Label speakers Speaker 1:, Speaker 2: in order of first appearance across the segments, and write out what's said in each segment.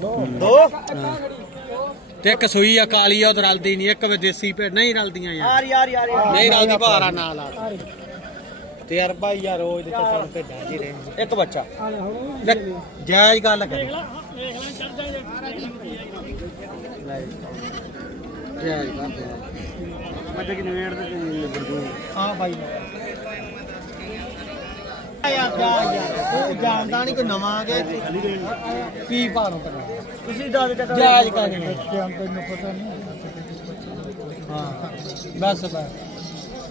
Speaker 1: ਦੋ।
Speaker 2: ਤੇ ਇੱਕ ਸੂਈ ਆ ਕਾਲੀ ਆ ਉਹ ਤਾਂ ਰਲਦੀ ਨਹੀਂ। ਇੱਕ ਵੇ ਦੇਸੀ ਭੇਡ ਨਹੀਂ ਰਲਦੀਆਂ ਯਾਰ।
Speaker 1: ਯਾਰ ਯਾਰ ਯਾਰ
Speaker 2: ਨਹੀਂ ਰਲਦੀ ਭਾਰਾ ਨਾਲ ਆ। ਤੇ ਯਾਰ ਬਾਈ ਯਾਰ ਰੋਜ਼ ਦੇ ਚੱਲ ਭੇਡਾਂ ਜੀ ਰਹੇ
Speaker 1: ਇੱਕ ਬੱਚਾ।
Speaker 2: ਜਾਇਜ਼ ਗੱਲ ਕਰੇ। ਜਾਇਜ਼ ਕਰਦੇ
Speaker 1: ਮੈਂ ਕਿ ਨਵੇੜ ਤੇ ਨਿਬੜ
Speaker 2: ਹਾਂ ਬਾਈ ਯਾਰ ਜਾ ਯਾਰ ਤੂੰ ਜਾਣਦਾ ਨਹੀਂ ਕੋਈ ਨਵਾਂ ਆ ਗਿਆ ਇੱਥੇ। ਕੀ ਭਾਰੋਂ ਕਰਨਾ
Speaker 1: ਤੁਸੀਂ ਦੱਸ ਦੇ ਟੱਕਰ
Speaker 2: ਜਾਇਜ਼ ਪਤਾ ਨਹੀਂ ਹਾਂ ਬਸ ਬਸ।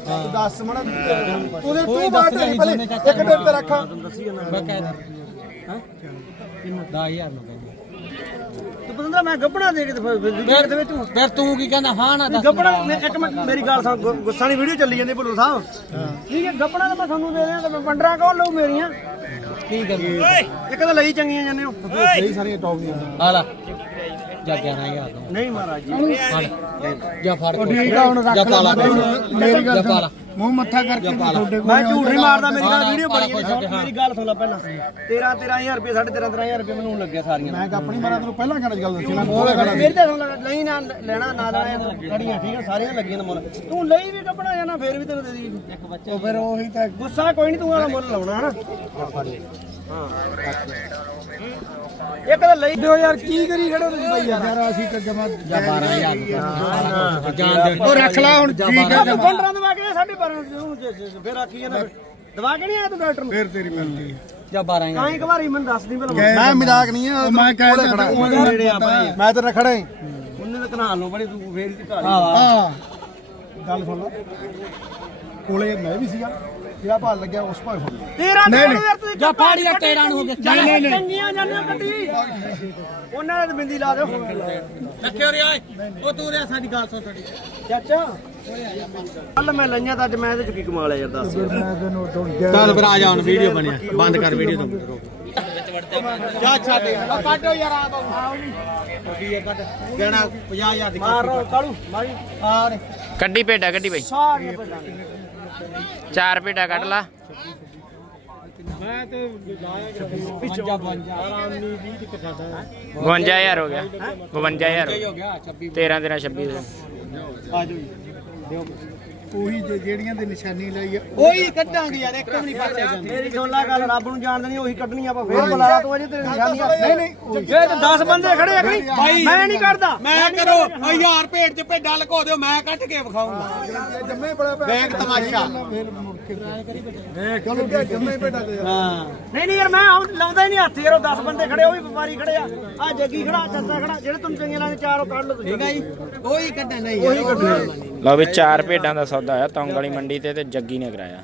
Speaker 2: ਹਾਂ।
Speaker 3: ਦੱਸ ਮਣਾ
Speaker 2: ਉਹਦੇ
Speaker 3: ਤੂੰ ਪਹਿਲੇ ਇੱਕ ਦਿਨ ਤੇ ਰੱਖਾਂ।
Speaker 2: ਮੈਂ ਕਹਿ ਹਾਂ? ਕਿੰਨਾ? 10000 ਨੂੰ ਕਹਿੰਦਾ।
Speaker 1: ਤੂੰ ਪਤਾ ਮੈਂ ਗੱਬਣਾ ਦੇ ਕੇ ਤੇ ਫਿਰ ਫਿਰ ਦੇ ਵਿੱਚ ਤੂੰ
Speaker 2: ਫਿਰ ਤੂੰ ਕੀ ਕਹਿੰਦਾ ਹਾਂ ਨਾ ਦੱਸ।
Speaker 1: ਗੱਬਣਾ ਮੈਂ ਇੱਕ ਮਿੰਟ ਮੇਰੀ ਗੱਲ ਸੁਣ ਗੁ- ਗੁੱਸਾ ਨਹੀਂ ਵੀਡੀਓ ਚੱਲੀ ਜਾਂਦੀ ਭੁੱਲੋ ਸਾਹਿਬ। ਠੀਕ ਹੈ ਗੱਬਣਾ ਤਾਂ ਮੈਂ ਤੁਹਾਨੂੰ ਦੇ ਦਿਆਂ ਤੇ ਮੈਂ ਪੰਡਰਾ ਕੌਣ ਲਊ ਮੇਰੀਆਂ?
Speaker 2: ਕੀ ਕਰ
Speaker 1: ਇੱਕ ਤਾਂ ਲਈ ਚੰਗੀਆਂ ਜਾਂਦੇ ਹੋ।
Speaker 3: ਸਹੀ ਸਾਰੀਆਂ ਟੌਪ ਦੀਆਂ।
Speaker 2: ਆ ਲੈ। ਜਾ 11000 ਦਾ
Speaker 1: ਨਹੀਂ ਮਹਾਰਾਜ ਜੀ।
Speaker 2: ਜਾ ਫੜ
Speaker 3: ਉਹ ਠੀਕ ਆ, ਹੁਣ ਰੱਖ
Speaker 2: ਲਾ
Speaker 3: ਮੇਰੀ ਗੱਲ
Speaker 2: ਲਾ।
Speaker 3: ਮੂੰਹ ਮੱਥਾ ਕਰਕੇ। ਤੁਹਾਡੇ ਕੋਲ
Speaker 1: ਮੈਂ ਝੂਠ ਨਹੀਂ ਮਾਰਦਾ ਮੇਰੀ ਗੱਲ ਵੀਡੀਓ ਬਣੀ ਹੈ।
Speaker 2: ਹਾਂ।
Speaker 1: ਮੇਰੀ ਗੱਲ ਸੁਣ ਲੈ ਪਹਿਲਾਂ। 13 13000 ਰੁਪਏ 13.5 13000 ਰੁਪਏ ਮੈਨੂੰ ਲੱਗਿਆ ਸਾਰੀਆਂ।
Speaker 3: ਮੈਂ ਕਿ ਆਪਣੀ ਮਾਰਾ ਤੈਨੂੰ ਪਹਿਲਾਂ ਕਹਿਣਾ ਗੱਲ ਦੱਸੀ। ਨਾ
Speaker 1: ਮੇਰੇ ਤੇ ਸੁਣ ਲੈ ਨਹੀਂ ਨਾ ਲੈਣਾ ਨਾ ਲੈਣਾ ਖੜੀਆਂ ਠੀਕ ਹੈ ਸਾਰੀਆਂ ਲੱਗੀਆਂ ਨੇ ਮੁੱਲ। ਤੂੰ ਲਈ ਵੀ ਕੱਪੜਾ ਜਾਣਾ ਫੇਰ ਵੀ ਤੈਨੂੰ ਦੇ ਦੀ ਇੱਕ ਬੱਚੇ
Speaker 3: ਉਹ ਫਿਰ ਉਹੀ ਤਾਂ
Speaker 1: ਗੁੱਸਾ ਕੋਈ ਨਹੀਂ ਤੂੰ ਆਹ ਮੁੱਲ ਲਾਉਣਾ ਹਨਾ? ਇੱਕ ਤਾਂ ਲਈ
Speaker 3: ਦਿਓ ਯਾਰ ਕੀ ਕਰੀ ਖੜੇ ਤੁਸੀਂ ਬਾਈ ਯਾਰ? ਯਾਰ ਅਸੀਂ ਤਾਂ ਜਮਾ
Speaker 2: ਜਾ 12000 ਨੂੰ ਜਾਨ ਦੇ
Speaker 3: ਉਹ ਰੱਖ ਲਾ ਹੁਣ ਠੀਕ ਹੈ
Speaker 1: ਤੂੰ ਪੰਡਰਾਂ ਦਵਾ ਕੇ 12 ਨੂੰ ਜੇ- ਜੇ- ਫੇਰ ਆਖੀ ਜਾਣਾ ਦਵਾ ਕੇ ਨਹੀਂ ਆਇਆ ਤੂੰ ਡਾਕਟਰ ਨੂੰ?
Speaker 3: ਫੇਰ ਤੇਰੀ ਮਰਜ਼ੀ
Speaker 2: ਜਾ 12000
Speaker 1: ਤਾਂ ਇੱਕ ਵਾਰੀ ਮੈਨੂੰ ਦੱਸ ਦੀ ਭਲਾ।
Speaker 3: ਮੈਂ ਮਜ਼ਾਕ ਨਹੀਂ ਆ ਮੈਂ ਕਹਿ
Speaker 1: ਆ ਭਾਈ।
Speaker 3: ਮੈਂ ਤੇਰੇ ਖੜਾ। ਹੀ
Speaker 1: ਉਹਨੇ ਤਾਂ ਕਨਾਲ ਨੂੰ ਬੜੀ ਤੂੰ ਫੇਰ ਹੀ ਘਰ
Speaker 3: ਹਾਂ। ਗੱਲ ਸੁਣ ਲੈ। ਕੋਲੇ ਮੈਂ ਵੀ ਸੀਗਾ। ਜਿਹੜਾ ਭਾਲ ਲੱਗਿਆ ਉਸ ਭਾਲ ਫੜ ਲਿਆ।
Speaker 1: ਤੇਰਾ
Speaker 3: ਨਹੀਂ, ਨਹੀਂ।
Speaker 1: ਯਾਰ ਤੂੰ
Speaker 2: ਜਾ ਫਾੜੀ ਦਾ 13 ਨੂੰ ਹੋ ਗਿਆ ਚੱਲ
Speaker 1: ਨਹੀਂ ਨਹੀਂ ਚੰਗੀਆਂ ਜਾਂਦੀਆਂ ਕੱਢੀ। ਉਹਨਾਂ ਤਾਂ ਬਿੰਦੀ ਲਾ ਦਿਓ।
Speaker 2: ਰੱਖਿਓ ਰਿਆ ਉਹ ਤੂੰ ਰਿਆ ਸਾਡੀ ਗੱਲ ਸੁਣ ਸਾਡੀ।
Speaker 1: ਚਾਚਾ ਕੱਲ ਮੈਂ ਲਈਆਂ ਤਾਂ ਅੱਜ ਮੈਂ ਇਹਦੇ ਚ ਕੀ ਕਮਾ ਲਿਆ ਯਾਰ ਦੱਸ।
Speaker 2: ਚੱਲ ਫਿਰ ਆ ਜਾ ਹੁਣ ਵੀਡੀਓ ਬਣਿਆ। ਬੰਦ ਕਰ ਵੀਡੀਓ ਤੋਂ। ਜਾ ਛੱਡ। ਕੱਢੋ ਯਾਰ ਆ ਬਾਬੂ। ਕੀ ਹੈ ਕੱਢ ਕਹਿਣਾ 50000 ਦੀ
Speaker 1: ਮਾਰ ਕਾਲੂ ਮਾਰੀ।
Speaker 2: ਆਰ
Speaker 4: ਕੱਢੀ ਭੇਡਾਂ ਕੱਢੀ ਬਈ।
Speaker 1: ਸਾਰੀਆਂ ਭੇਡਾਂ।
Speaker 4: ਚਾਰ ਭੇਡਾਂ ਕੱਢ ਲਾ।
Speaker 2: ਮੈਂ ਤੇ ਲਾਇਆ ਪਿੱਛੋਂ 52 ਆਰਾਮੀ 20 ਦੀ ਕਟਾਦਾ
Speaker 4: 52000 ਹੋ ਗਿਆ। 52000
Speaker 2: ਹੋ ਗਿਆ 26
Speaker 4: 13 13 26
Speaker 2: ਆ ਜਾਓ
Speaker 3: ਉਹੀ ਜੇ ਜਿਹੜੀਆਂ ਦੀ ਨਿਸ਼ਾਨੀ ਲਈ ਆ
Speaker 2: ਉਹੀ ਕੱਢਾਂਗੇ ਯਾਰ ਇੱਕ ਵੀ ਨਹੀਂ ਪਾਸੇ ਜਾਂਦੇ
Speaker 1: ਮੇਰੀ ਸੁਣ ਲੈ ਗੱਲ ਰੱਬ ਨੂੰ ਜਾਣਦੇ ਨਹੀਂ ਉਹੀ ਕੱਢਣੀ ਆਪਾਂ ਫੇਰ ਬੁਲਾ ਤੂੰ ਅਜੇ ਤੇਰੇ ਨਿਸ਼ਾਨੀਆਂ ਨਹੀਂ ਨਹੀਂ ਇਹ ਤੇ 10 ਬੰਦੇ ਖੜੇ ਆ ਕਿ
Speaker 2: ਭਾਈ,
Speaker 1: ਮੈਂ ਨਹੀਂ ਕਰਦਾ।
Speaker 2: ਮੈਂ ਕਰੋ 1000 ਪੇਟ ਚ ਭੇਡਾਂ ਲਕੋ ਦਿਓ ਮੈਂ ਕੱਢ ਕੇ ਵਿਖਾਉਂਗਾ
Speaker 3: ਜੰਮੇ ਬੜਾ
Speaker 2: ਦੇਖ ਤਮਾਸ਼ਾ।
Speaker 3: ਫੇਰ ਮੁੜ ਕੇ ਦੇਖ। ਚਲੋ ਕਿ ਜੰਮੇ ਤੇ ਯਾਰ
Speaker 2: ਹਾਂ।
Speaker 1: ਨਹੀਂ ਨਹੀਂ ਯਾਰ ਮੈਂ ਆਉਂ- ਲਾਉਂਦਾ ਹੀ ਨਹੀਂ ਹੱਥ ਯਾਰ ਉਹ 10 ਬੰਦੇ ਖੜੇ ਉਹ ਵੀ ਵਪਾਰੀ ਖੜੇ ਆ। ਆ ਜੱਗੀ ਖੜਾ ਚੱਤਾ ਖੜਾ ਜਿਹੜੇ ਤੁਹਾਨੂੰ ਚੰਗੀਆਂ ਲੱਗਦੇ ਚਾਰ ਉਹ ਕੱਢ ਲਓ ਤੁਸੀਂ।
Speaker 2: ਠੀਕ ਹੈ ਜੀ ਉਹੀ ਕੱਢਣ ਨਹੀਂ ਉਹੀ ਕੱਢਣੇ
Speaker 4: ਲਓ ਵੀ ਚਾਰ ਭੇਡਾਂ ਦਾ ਸੌਦਾ ਹੋਇਆ ਤੌਂਗ ਵਾਲੀ ਮੰਡੀ ਤੇ ਤੇ ਜੱਗੀ ਨੇ ਕਰਾਇਆ।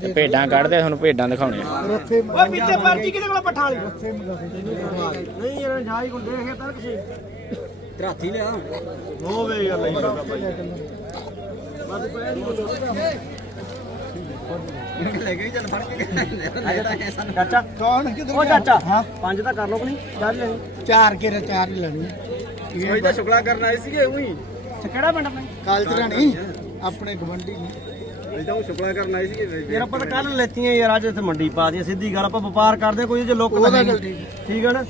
Speaker 4: ਤੇ ਭੇਡਾਂ ਕੱਢਦੇ ਤੁਹਾਨੂੰ ਭੇਡਾਂ ਦਿਖਾਉਣੇ
Speaker 1: ਓਏ ਪਿੱਛੇ ਪਰਚੀ ਕਿਹਦੇ ਕੋਲ ਪੱਠਾ ਵਾਲੀ? ਨਹੀਂ ਯਾਰ ਜਾਈ ਕੋਲ ਦੇਖੇ ਤਾਂ ਕਿਸੇ
Speaker 2: ਧਰਾਤੀ ਲਿਆ।
Speaker 1: ਹੋਵੇ ਯਾਰ ਨਹੀਂ ਕਰਦਾ ਭਾਈ
Speaker 2: ਲੈ ਕੇ ਚੱਲ ਫੜ ਕੇ।
Speaker 1: ਚਾਚਾ
Speaker 3: ਕੌਣ? ਕਿਧਰ
Speaker 1: ਉਹ ਚਾਚਾ ਹਾਂ। ਪੰਜ ਤਾਂ ਕਰ ਲਓ ਕਿ ਨਹੀਂ ਚੱਲ ਲੈ
Speaker 3: ਚਾਰ ਕੇ ਚਾਰ ਹੀ ਲੈਣੀ
Speaker 1: ਕੋਈ ਤਾਂ ਸ਼ੁਕਲਾ ਕਰਨ ਆਏ ਸੀਗੇ ਉਹੀ ਕਿਹੜਾ ਪਿੰਡ ਆਪਣਾ?
Speaker 3: ਕਾਲਚਰਾ ਨਹੀਂ ਆਪਣੇ ਗਵੰਡੀ ਨਹੀਂ
Speaker 1: ਇਹ ਤਾਂ ਉਹ ਸ਼ੁਕਲਾ ਕਰਨ ਆਏ ਸੀਗੇ। ਯਾਰ ਆਪਾਂ ਤਾਂ ਕੱਲ ਲੈਤੀਆਂ ਯਾਰ ਅੱਜ ਇੱਥੇ ਮੰਡੀ ਪਾ ਦੀਆਂ ਸਿੱਧੀ ਗੱਲ ਆਪਾਂ ਵਪਾਰ ਕਰਦੇ ਕੋਈ ਜੇ ਲੋਕ
Speaker 3: ਉਹਦਾ ਗੱਲ ਠੀਕ
Speaker 1: ਠੀਕ ਹੈ ਨਾ?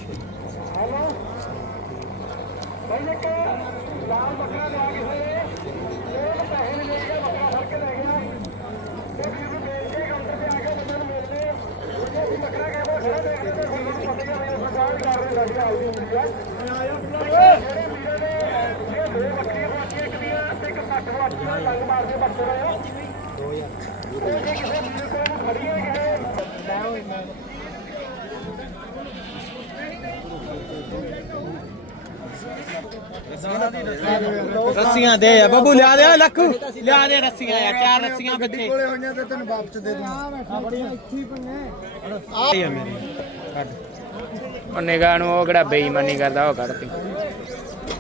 Speaker 2: ਰੱਸੀਆਂ ਦੇ ਆ। ਬੱਬੂ ਲਿਆ ਦੇ ਲੱਖੂ ਲਿਆ ਦੇ ਰੱਸੀਆਂ ਯਾਰ ਚਾਰ ਰੱਸੀਆਂ ਬੱਚੇ।
Speaker 3: ਕੋਲੇ ਹੋਈਆਂ ਤੇ ਤੈਨੂੰ ਵਾਪਸ ਦੇ ਦੂੰਗਾ।
Speaker 2: ਆ ਮੇਰੀ ਕੱਢ
Speaker 4: ਉਹ ਨਿਗਾਹ ਨੂੰ ਉਹ ਕਿਹੜਾ ਬੇਈਮਾਨੀ ਕਰਦਾ ਉਹ ਕੱਢਤੀ।
Speaker 2: ਇਹਨਾਂ